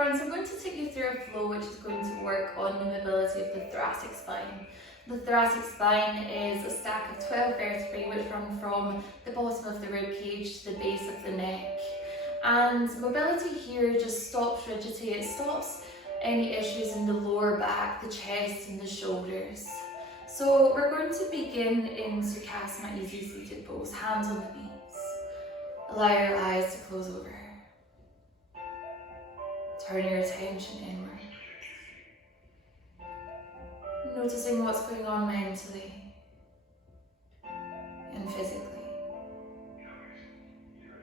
everyone, so I'm going to take you through a flow which is going to work on the mobility of the thoracic spine. The thoracic spine is a stack of 12 vertebrae which run from the bottom of the rib cage to the base of the neck. And mobility here just stops rigidity, it stops any issues in the lower back, the chest and the shoulders. So we're going to begin in Sukhasana, easy seated pose, hands on the knees. Allow your eyes to close over. Turn your attention inward. Noticing what's going on mentally and physically.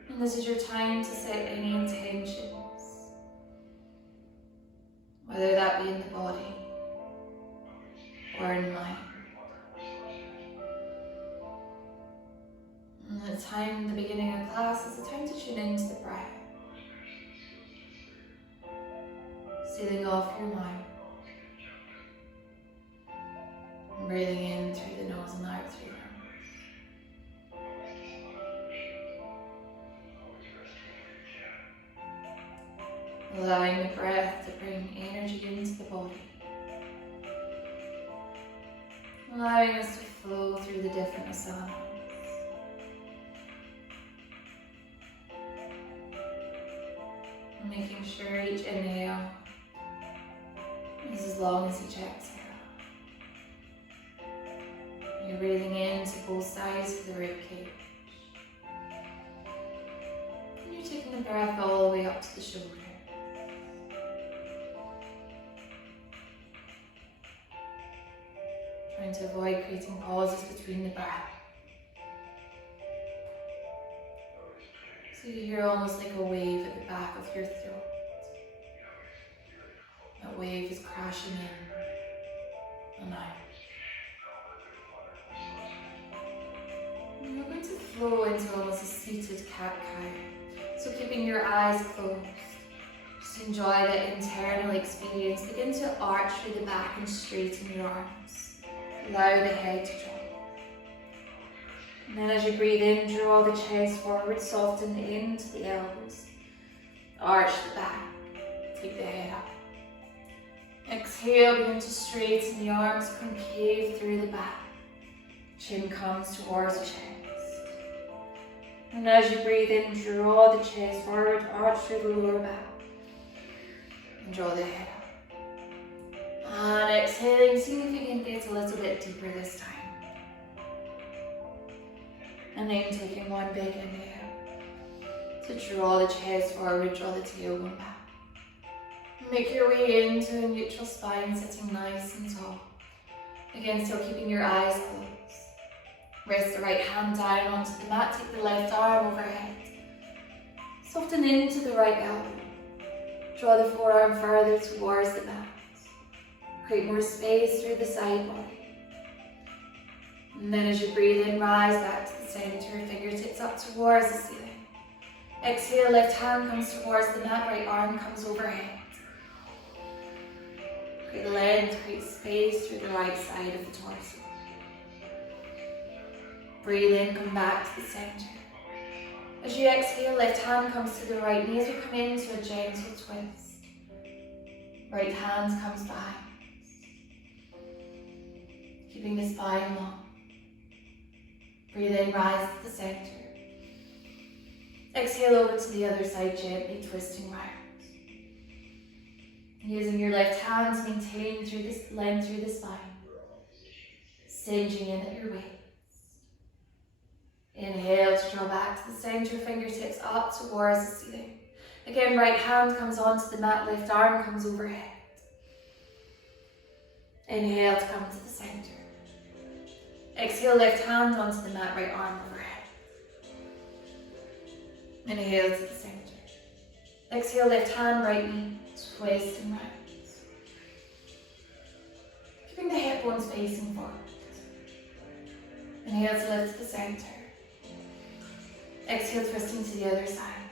And this is your time to set any intentions, whether that be in the body or in mind. And the time, the beginning of class, is the time to tune into the breath. Sealing off your mind. And breathing in through the nose and out through your nose. Allowing the breath to bring energy into the body. Allowing us to flow through the different asanas. Making sure each inhale is as long as each exhale. You're breathing into both sides of the rib cage. And you're taking the breath all the way up to the shoulder. Trying to avoid creating pauses between the breath. So you hear almost like a wave at the back of your throat. That wave is crashing in and out. And you're going to flow into almost a seated cat-cow. So keeping your eyes closed, just enjoy the internal experience. Begin to arch through the back and straighten your arms. Allow the head to drop. And then as you breathe in, draw the chest forward, soften into the elbows. Arch the back, take the head up. Exhale, begin to straighten the arms, concave through the back. Chin comes towards the chest. And as you breathe in, draw the chest forward, arch through the lower back. And draw the head up. And exhaling, seeing if you can get a little bit deeper this time. And then taking one big inhale to draw the chest forward, draw the tailbone back. Make your way into a neutral spine, sitting nice and tall. Again, still keeping your eyes closed. Rest the right hand down onto the mat, take the left arm overhead. Soften into the right elbow. Draw the forearm further towards the mat. Create more space through the side body. And then as you breathe in, rise back to the center, fingertips up towards the ceiling. Exhale, left hand comes towards the mat, right arm comes overhead. Create length, create space through the right side of the torso. Breathe in, come back to the center. As you exhale, left hand comes to the right knee as we come into a gentle twist. Right hand comes behind. Keeping the spine long. Breathe in, rise to the center. Exhale over to the other side, gently twisting round. Using your left hand to maintain through this length through the spine. Cinching in at your waist. Inhale to draw back to the center, fingertips up towards the ceiling. Again, right hand comes onto the mat, left arm comes overhead. Inhale to come to the center. Exhale, left hand onto the mat, right arm overhead. Inhale to the center. Exhale, left hand, right knee, twist and round. Keeping the hip bones facing forward. Inhale to lift to the center. Exhale, twisting to the other side.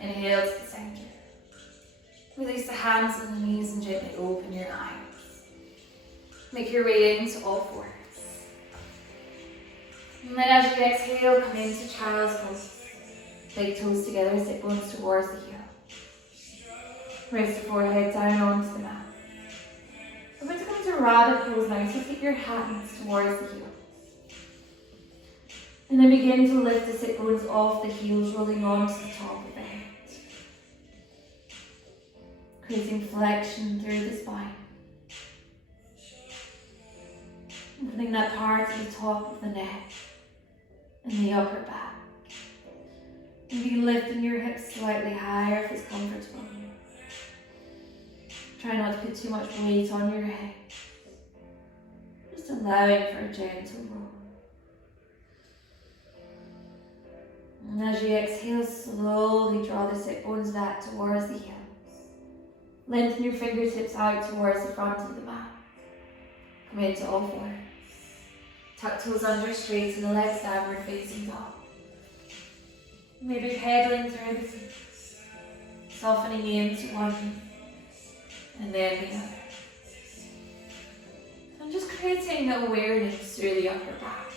Inhale to the center. Release the hands and the knees and gently open your eyes. Make your way into all fours. And then as you exhale, come into child's pose. Big toes together, sit bones towards the heel. Raise the forehead down onto the mat. We're going to come to rabbit pose now, so take your hands towards the heels. And then begin to lift the sit bones off the heels, rolling onto the top of the head. Creating flexion through the spine. Opening that part of the top of the neck and the upper back. And begin lifting your hips slightly higher if it's comfortable. Try not to put too much weight on your head. Just allowing for a gentle roll. And as you exhale, slowly draw the sit bones back towards the heels. Lengthen your fingertips out towards the front of the mat. Come into all fours. Tuck toes under, straighten the legs downward facing dog. Maybe pedaling through the feet. Softening into one knee and then the other. And just creating awareness through the upper back.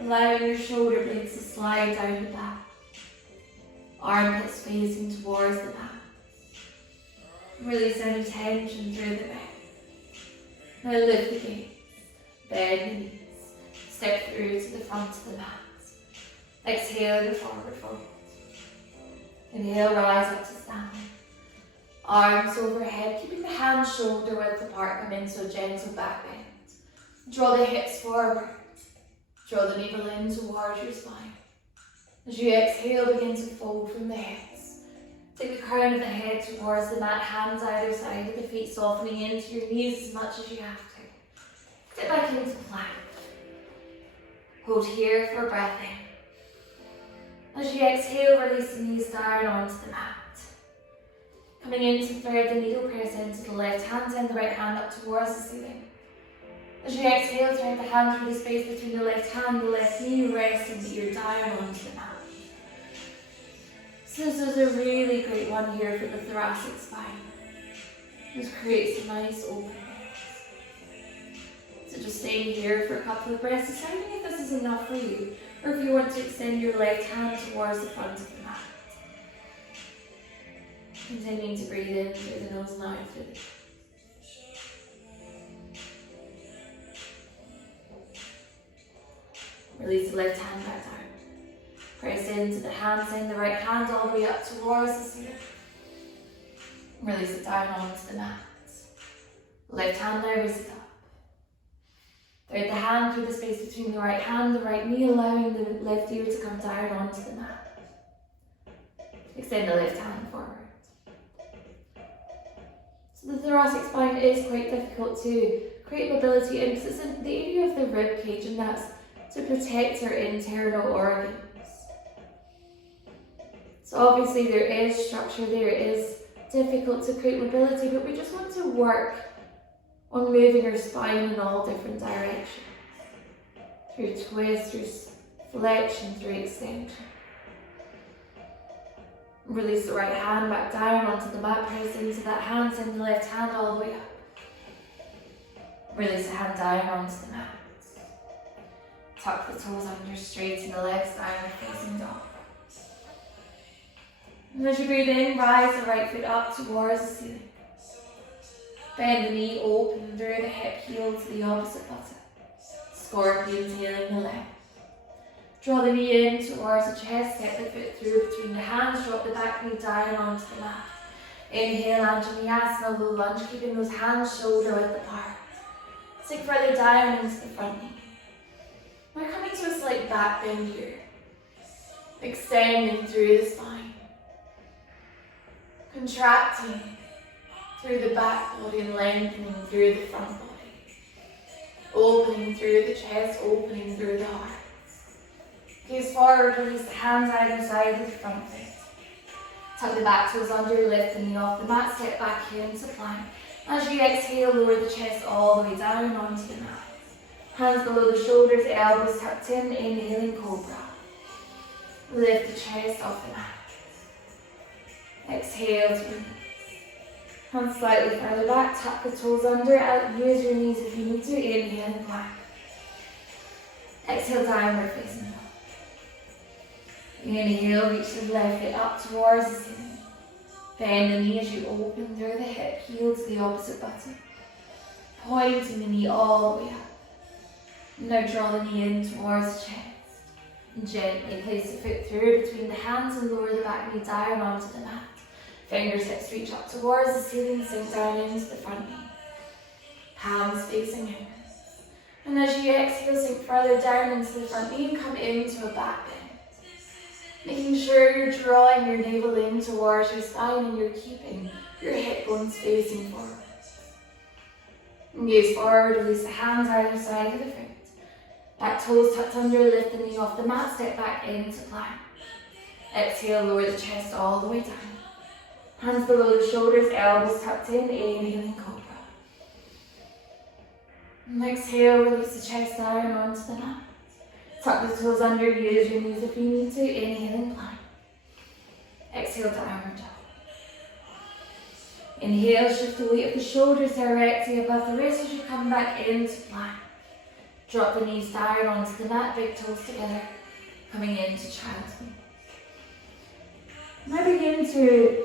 Allowing your shoulder blades to slide down the back. Armpits facing towards the mat. Release any tension through the neck. Now lift the gaze. Bend the knees. Step through to the front of the mat. Exhale the forward fold. Inhale, rise up to standing. Arms overhead, keeping the hands shoulder width apart. Come into a gentle back bend. Draw the hips forward. Draw the navel in towards your spine. As you exhale, begin to fold from the hips. Take the crown of the head towards the mat, hands either side of the feet, softening into your knees as much as you have to. Sit back into plank. Hold here for a breath in. As you exhale, release the knees down onto the mat. Coming in to thread the needle, press into the left hand, send the right hand up towards the ceiling. As you exhale, turn the hand through the space between the left hand and the left knee, resting the ear down onto the mat. So this is a really great one here for the thoracic spine. This creates a nice open base. So just staying here for a couple of breaths, deciding if this is enough for you, or if you want to extend your left hand towards the front of the mat. Continuing to breathe in through the nose and out through the mouth. Release the left hand back down. Press into the hand, send the right hand all the way up towards the ceiling. Release it down onto the mat. Left hand now raise it up. Thread the hand through the space between the right hand and the right knee, allowing the left ear to come down onto the mat. Extend the left hand forward. So the thoracic spine is quite difficult to create mobility in because it's in the area of the rib cage, and that's to protect our internal organs. So obviously there is structure there, it is difficult to create mobility, but we just want to work on moving our spine in all different directions. Through twist, through flexion, through extension. Release the right hand back down onto the mat, press into that hand, send the left hand all the way up. Release the hand down onto the mat. Tuck the toes under, straighten the legs down, facing dog. And as you breathe in, rise the right foot up towards the ceiling. Bend the knee, open through the hip, heel to the opposite buttock. Scorpion tailing the left. Draw the knee in towards the chest, step the foot through between the hands, drop the back knee down onto the mat. Inhale, Vinyasa, low lunge, keeping those hands shoulder width apart. Sink further down into the front knee. We're coming to a slight back bend here. Extending through the spine. Contracting through the back body and lengthening through the front body. Opening through the chest, opening through the heart. Gaze forward, release the hands either side of the front foot. Tuck the back toes under, lift the knee off the mat, step back into plank. As you exhale, lower the chest all the way down onto the mat. Hands below the shoulders, elbows tucked in, inhaling cobra. Lift the chest off the mat. Exhale to release. Hands slightly further back, tuck the toes under, use your knees if you need to, inhale and plank. Exhale, downward facing dog. Inhale, reach the left foot up towards the ceiling. Bend the knee as you open through the hip, heel to the opposite buttock. Pointing the knee all the way up. Now draw the knee in towards the chest. And gently place the foot through between the hands and lower the back knee down onto the mat. Fingertips reach up towards the ceiling, sink down into the front knee. Palms facing inwards. And as you exhale, sink further down into the front knee and come into a back bend. Making sure you're drawing your navel in towards your spine and you're keeping your hip bones facing forward. And gaze forward, release the hands either side of the foot. Back toes tucked under, lift the knee off the mat, step back into plank. Exhale, lower the chest all the way down. Hands below the shoulders, elbows tucked in, inhaling cobra. And exhale, release the chest down onto the mat. Tuck the toes under, use your knees if you need to, inhaling plank. Exhale, downward dog. Inhale, shift the weight of the shoulders directly above the wrist as you come back into plank. Drop the knees down onto the mat, big toes together, coming into child's pose. Now begin to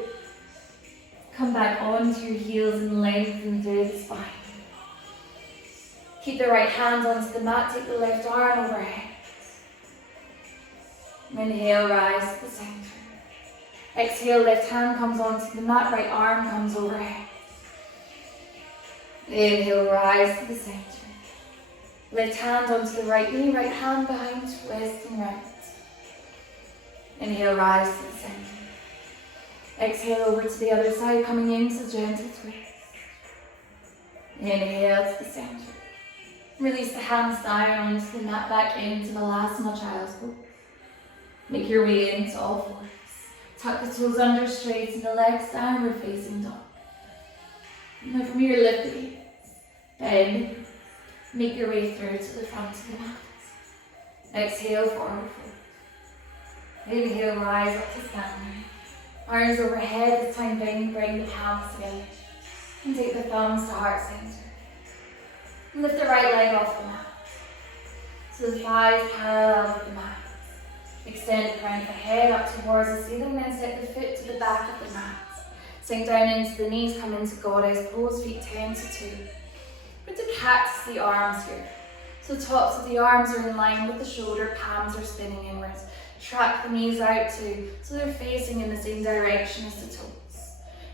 come back onto your heels and lengthen through the spine. Keep the right hand onto the mat, take the left arm overhead. Inhale, rise to the center. Exhale, left hand comes onto the mat, right arm comes overhead. Inhale, rise to the center. Left hand onto the right knee, right hand behind, twist and right. Inhale, rise to the center. Exhale over to the other side, coming into gentle twist. Inhale to the center. Release the hands down onto the mat, back into Vinyasa, child's pose. Make your way into all fours. Tuck the toes under, straighten the legs, downward facing dog. Now from here, lift the gaze. Bend. Make your way through to the front of the mat. Exhale, forward fold. Inhale, rise up to standing. Arms overhead, this time bring the palms together. And take the thumbs to heart center. Lift the right leg off the mat. So the thighs parallel with the mat. Extend the crown of the head up towards the ceiling, then set the foot to the back of the mat. Sink down into the knees, come into goddess pose, feet 10 to 2. We're going to cactus the arms here. So the tops of the arms are in line with the shoulder, palms are spinning inwards. Track the knees out too, so they're facing in the same direction as the toes.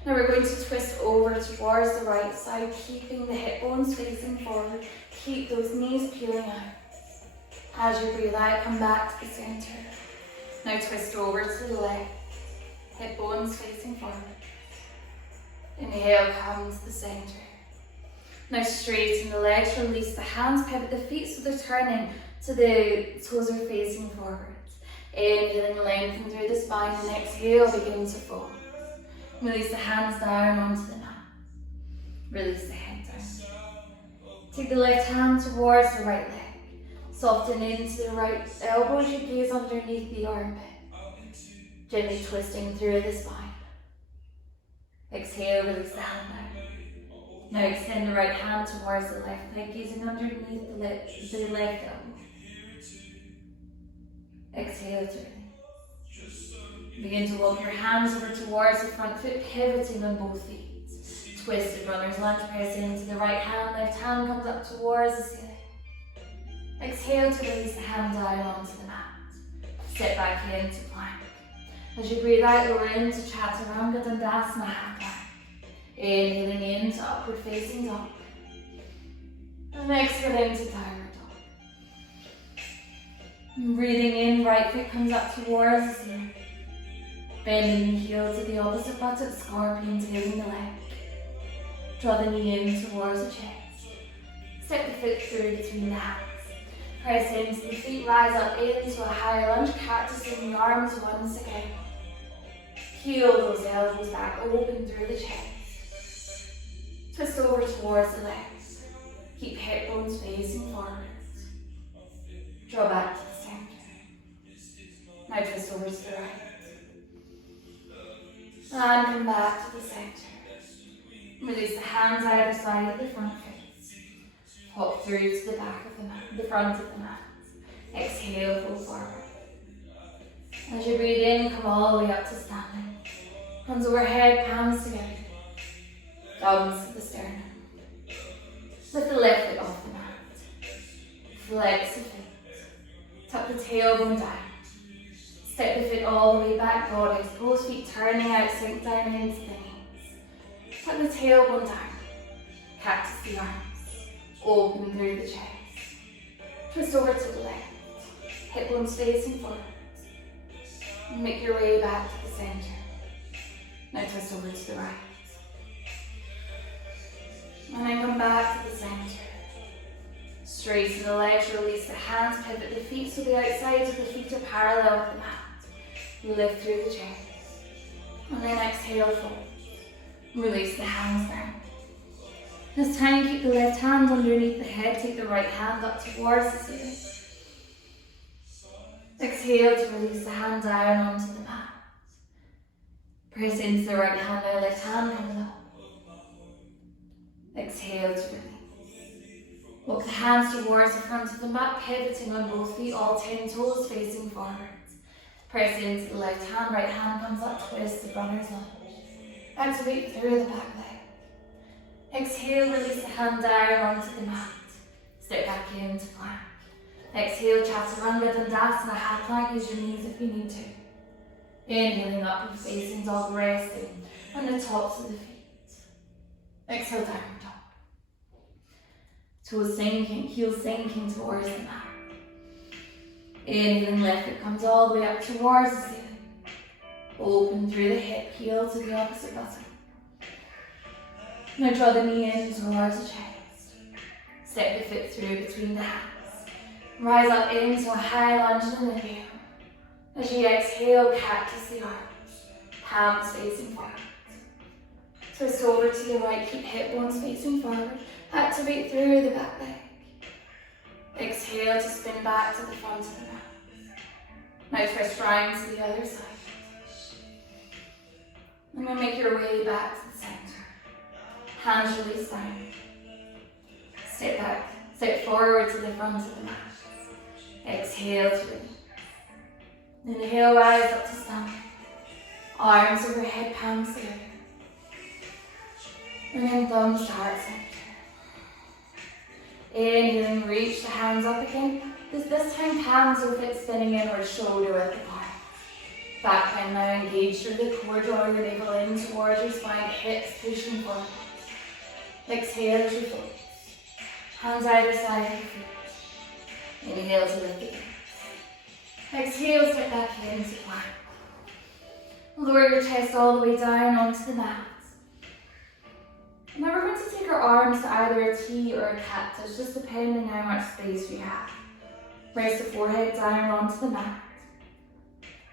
Now we're going to twist over towards the right side, keeping the hip bones facing forward. Keep those knees peeling out. As you breathe out, come back to the center. Now twist over to the left, hip bones facing forward. Inhale, come to the center. Now straighten the legs, release the hands, pivot the feet so they're turning so the toes are facing forward. Inhaling, lengthen through the spine, and exhale, begin to fold. Release the hands down onto the mat. Release the head down. Take the left hand towards the right leg. Soften into the right elbow as you gaze underneath the armpit. Gently twisting through the spine. Exhale, release the hand down. Now extend the right hand towards the left leg, gazing underneath the left elbow. Exhale to release. Begin to walk your hands over towards the front foot, pivoting on both feet. Twisted runner's lunge, press into the right hand, left hand comes up towards the ceiling. Exhale to release the hand down onto the mat. Step back into plank. As you breathe out, lower into Chaturanga Dandasana half plank. Inhaling into upward facing dog. And exhale into downward dog. Breathing in, right foot comes up towards the ceiling. Bending the heel to the opposite buttock, scorpion tailing the leg. Draw the knee in towards the chest. Step the foot through between the hands. Press into the feet, rise up into a higher lunge, cactusing the arms once again. Heel those elbows back, open through the chest. Twist over towards the legs. Keep hip bones facing forwards. Draw back to the center. Now twist over to the right. And come back to the center. Release the hands either side of the front foot. Hop through to the back of the mat, the front of the mat. Exhale, fold forward. As you breathe in, come all the way up to standing. Hands overhead, palms together. Thumbs to the sternum. Lift the left foot off the mat. Flex the feet. Tuck the tailbone down. Step the foot all the way back, bodies. Both feet turning out, sink down into the knees. Tuck the tailbone down. Cactus the arms. Open through the chest. Twist over to the left. Hip bones facing forward. And make your way back to the center. Now twist over to the right. And then come back to the center. Straighten the legs, release the hands, pivot the feet so the outsides of the feet are parallel with the mat. Lift through the chest. And then exhale, fold. Release the hands down. This time keep the left hand underneath the head, take the right hand up towards the ceiling. Exhale to release the hand down onto the mat. Press into the right hand, now left hand comes up. Exhale to release. Walk the hands towards the front of the mat, pivoting on both feet, all 10 toes facing forwards. Press into the left hand, right hand comes up, twist the runner's lunge. Activate through the back leg. Exhale, release the hand down onto the mat. Step back into plank. Exhale, chaturanga dandasana, half plank, use your knees if you need to. Inhaling up and facing dog, resting on the tops of the feet. Exhale, down dog. Toes sinking, heels sinking towards the mat. Inhaling, left foot comes all the way up towards the ceiling. Open through the hip, heel to the opposite button. Now draw the knee in towards the chest. Step the foot through between the hands. Rise up into a high lunge and inhale. As you exhale, cactus the arms. Palms facing forward. Twist over to the right, keep hip bones facing forward. Activate through the back leg. Exhale to spin back to the front of the mat. Now twist round to the other side. And then make your way back to the center. Hands release down. Step back, step forward to the front of the mat. Exhale to release. Inhale, rise up to standing. Arms overhead, palms together. And then thumbs to heart center. Inhaling, reach the hands up again. This time palms will fit spinning inward, shoulder width apart. Back bend now, engage through the core, draw your navel in towards your spine, hips pushing forward. Exhale as you fold. Hands either side of the feet. Inhale to lift the hips. Exhale, step back into plank. Lower your chest all the way down onto the mat. Now we're going to take our arms to either a T or a cactus, just depending how much space we have. Raise the forehead down onto the mat.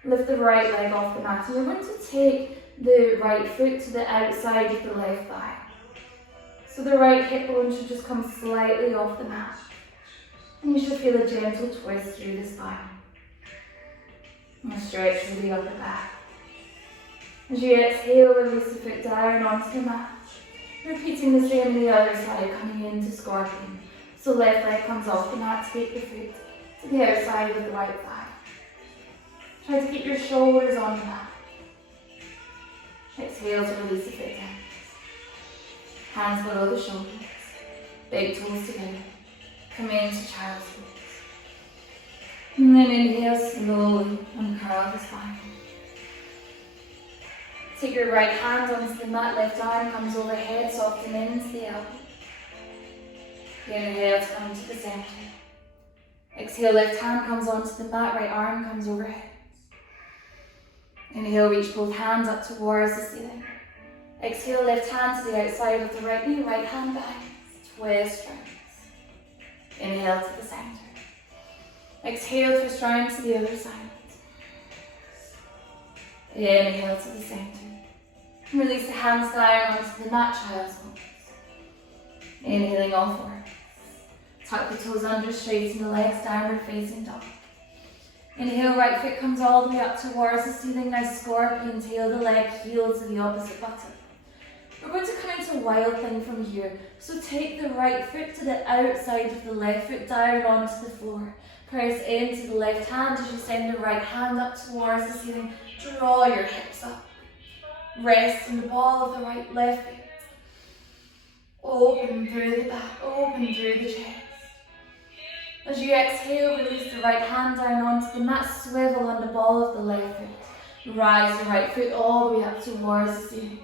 Lift the right leg off the mat. And you're going to take the right foot to the outside of the left thigh. So the right hip bone should just come slightly off the mat. And you should feel a gentle twist through the spine. And stretch through the upper back. As you exhale, release the foot down onto the mat. Repeating the same on the other side, coming into scorpion. So left leg comes off the mat, take the foot to the outside with the right thigh. Try to keep your shoulders on the mat. Exhale to release the foot down. Hands below the shoulders. Big toes together. Come into child's pose. And then inhale slowly, uncurl the spine. Take your right hand onto the mat, left arm comes overhead, soften into the elbow. Inhale to come to the center. Exhale, left hand comes onto the mat, right arm comes overhead. Inhale, reach both hands up towards the ceiling. Exhale, left hand to the outside of the right knee, right hand behind. Twist round. Inhale to the center. Exhale, twist round to the other side. Inhale to the center. Release the hands down onto the mat, child's pose. Inhaling all fours. Tuck the toes under, straighten the legs, downward facing dog. Inhale, right foot comes all the way up towards the ceiling. Now scorpion tail the leg, heel to the opposite button. We're going to come into wild thing from here. So take the right foot to the outside of the left foot down onto the floor. Press into the left hand as you send the right hand up towards the ceiling. Draw your hips up. Rest in the ball of the right left foot. Open through the back, open through the chest. As you exhale, release the right hand down onto the mat, swivel on the ball of the left foot. Rise the right foot all the way up towards the ceiling.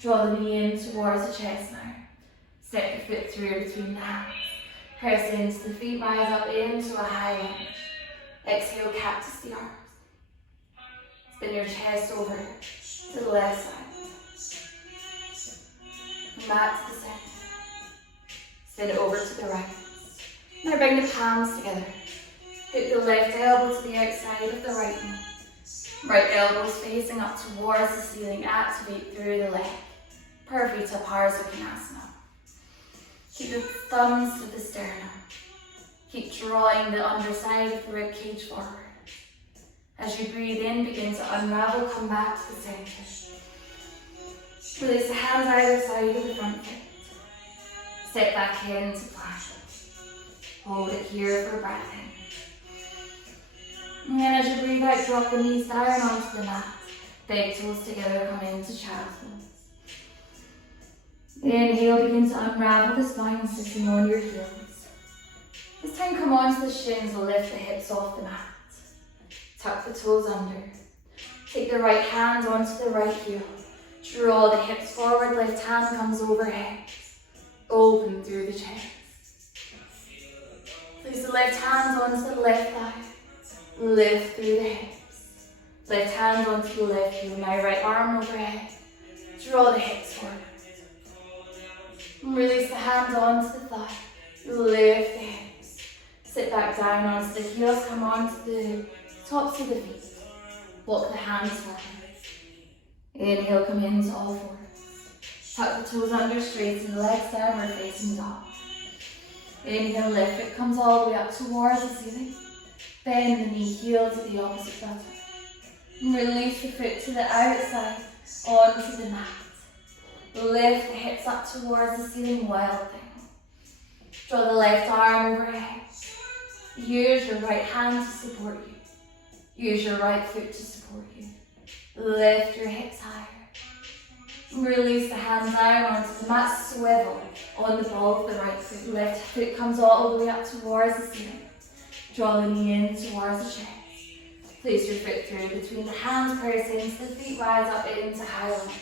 Draw the knee in towards the chest now. Step the foot through between the hands. Press into the feet, rise up into a high lunge. Exhale, cactus the arms. Spin your chest over to the left side. And back to the center. Spin over to the right. Now bring the palms together. Hook the left elbow to the outside of the right knee. Right elbows facing up towards the ceiling. Activate through the leg. Perfect up Vinyasa. Keep the thumbs to the sternum. Keep drawing the underside of the rib cage forward. As you breathe in, begin to unravel, come back to the center. Release the hands either side of the front foot. Step back into plank. Hold it here for a breath in. And then as you breathe out, drop the knees down onto the mat. Big toes together, come into child's pose. Inhale, begin to unravel the spine, sitting on your heels. This time come onto the shins, lift the hips off the mat. Tuck the toes under. Take the right hand onto the right heel. Draw the hips forward, left hand comes overhead. Open through the chest. Place the left hand onto the left thigh. Lift through the hips. Left hand onto the left heel. Now right arm overhead. Draw the hips forward. Release the hand onto the thigh. Lift the hips. Sit back down onto the heels. Come onto the tops of the feet. Walk the hands forward. Inhale, come into all fours. Tuck the toes under, straighten the legs downward facing dog. Inhale, left foot comes all the way up towards the ceiling. Bend the knee, heel to the opposite buttock. Release the foot to the outside, onto the mat. Lift the hips up towards the ceiling, wild thing. Draw the left arm overhead. Use your right hand to support you. Use your right foot to support you. Lift your hips higher. Release the hand down onto the mat, swivel on the ball of the right foot. Left foot comes all the way up towards the ceiling. Draw the knee in towards the chest. Place your foot through between the hands, press into the feet, rise up into high lunge.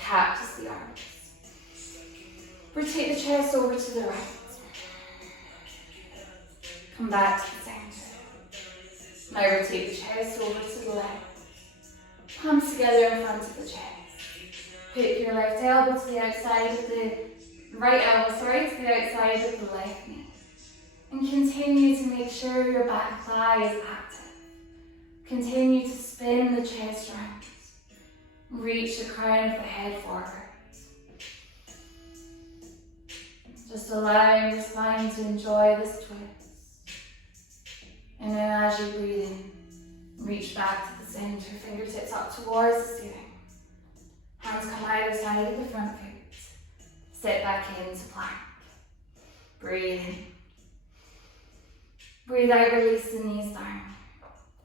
Cactus the arms. Rotate the chest over to the right. Come back to the center. Now rotate the chest over to the left. Palms together in front of the chest. Pick your left elbow to the outside of the right elbow, to the outside of the left knee. And continue to make sure your back thigh is active. Continue to spin the chest round. Reach the crown of the head forward. Just allowing the spine to enjoy this twist. And then as you breathe in, reach back to the center, fingertips up towards the ceiling. Hands come either side of the front foot. Step back into plank. Breathe in. Breathe out, release the knees down.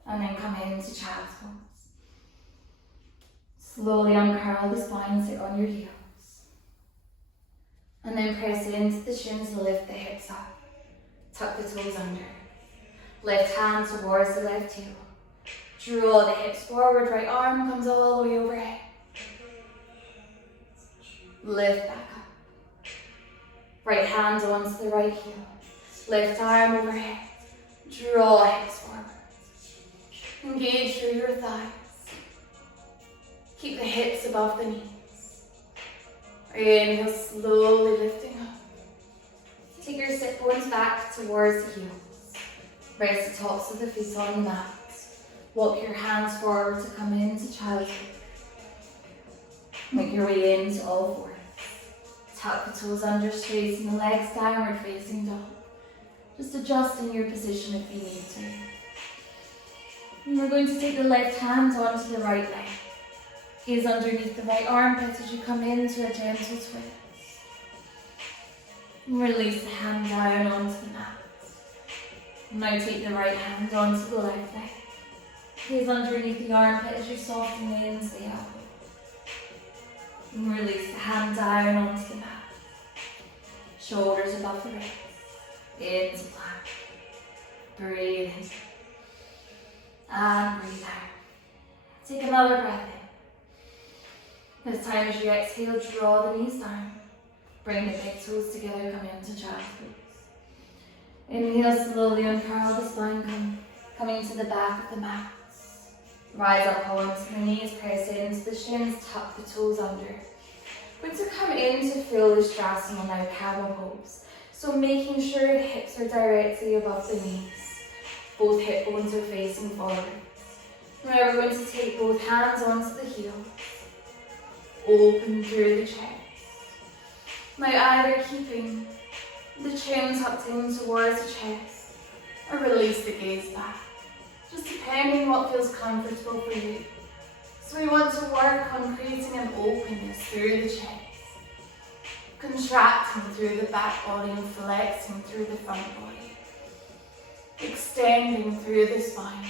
And then come into child's pose. Slowly uncurl the spine, sit on your heels. And then press into the shins, lift the hips up. Tuck the toes under. Left hand towards the left heel. Draw the hips forward, right arm comes all the way overhead. Lift back up. Right hand onto the right heel. Left arm overhead. Draw hips forward. Engage through your thighs. Keep the hips above the knees. Inhale, slowly lifting up. Take your sit bones back towards the heels. Rest the tops of the feet on the mat. Walk your hands forward to come into child's pose. Make your way into all fours. Tuck the toes under, straighten the legs downward facing dog. Just adjusting your position if you need to. And we're going to take the left hand onto the right leg. Gaze underneath the right armpit as you come into a gentle twist. And release the hand down onto the mat. Now take the right hand onto the left leg. Gaze underneath the armpit as you soften the ins of the elbow. And release the hand down onto the mat. Shoulders above the ribs. Into plank. Breathe in. And breathe out. Take another breath in. This time as you exhale, draw the knees down. Bring the big toes together, come into child's pose. Inhale, slowly uncurl the spine, coming to the back of the mat. Rise up onto the knees, press into the shins, tuck the toes under. Going to come into full Ustrasana now, camel pose. So making sure the hips are directly above the knees. Both hip bones are facing forward. Now we're going to take both hands onto the heels. Open through the chest. Now either keeping the chin tucked in towards the chest or release the gaze back. Just depending what feels comfortable for you. So we want to work on creating an openness through the chest. Contracting through the back body and flexing through the front body. Extending through the spine.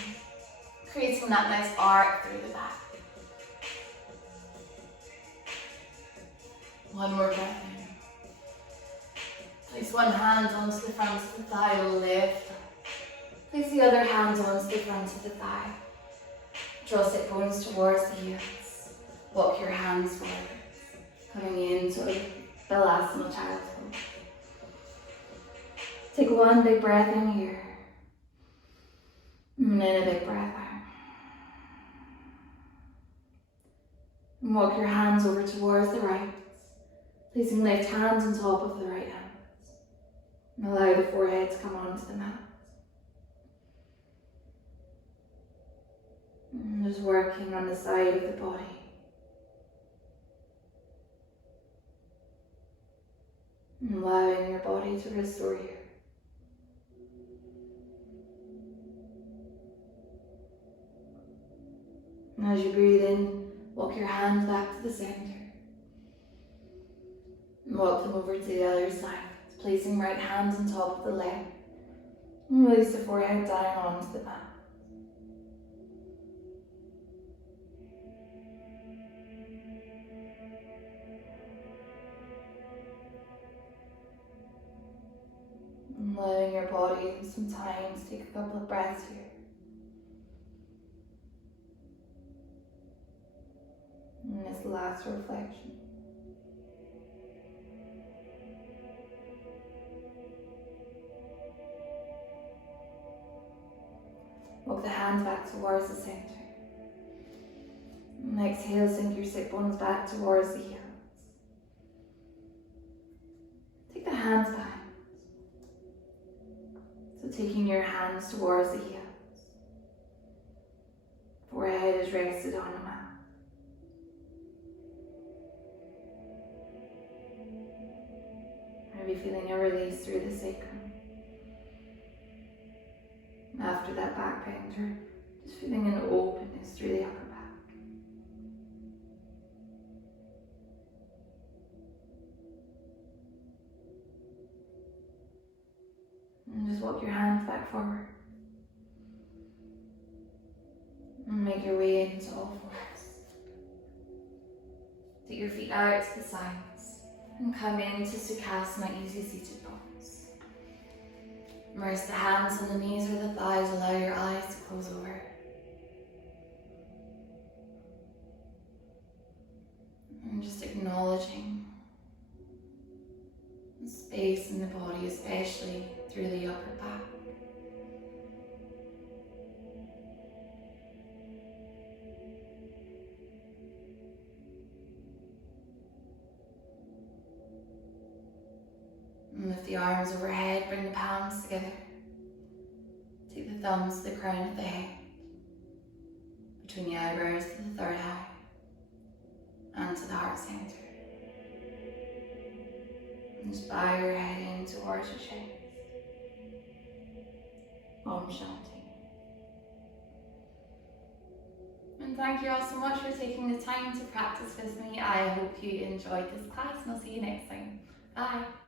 Creating that nice arc through the back. One more breath in. Place one hand onto the front of the thigh, lift. Place the other hand onto the front of the thigh. Draw sit bones towards the heels. Walk your hands forward. Coming into Vinyasa child's pose. Take one big breath in here. And then a big breath out. And walk your hands over towards the right. Placing left hands on top of the right hand. And allow the forehead to come onto the mat. And just working on the side of the body. And allowing your body to restore here. And as you breathe in, walk your hands back to the center. And walk them over to the other side. Placing right hands on top of the left. And release the forehead down onto the mat. And allowing your body some time to take a couple of breaths here. And this last reflection. Walk the hands back towards the center. And exhale, sink your sit bones back towards the heels. Take the hands behind. So taking your hands towards the heels. Forehead is rested on the mat. Maybe feeling a release through the sacrum. After that back bend, just feeling an openness through the upper back. And just walk your hands back forward. And make your way into all fours. Take your feet out to the sides and come into Sukhasana, easy seated pose. Rest the hands on the knees or the thighs, allow your eyes to close over. And just acknowledging the space in the body, especially through the upper back. And lift the arms overhead, bring the palms together. Take the thumbs to the crown of the head, between the eyebrows to the third eye, and to the heart center. And just bow your head in towards your chest. Om Shanti. And thank you all so much for taking the time to practice with me. I hope you enjoyed this class, and I'll see you next time. Bye.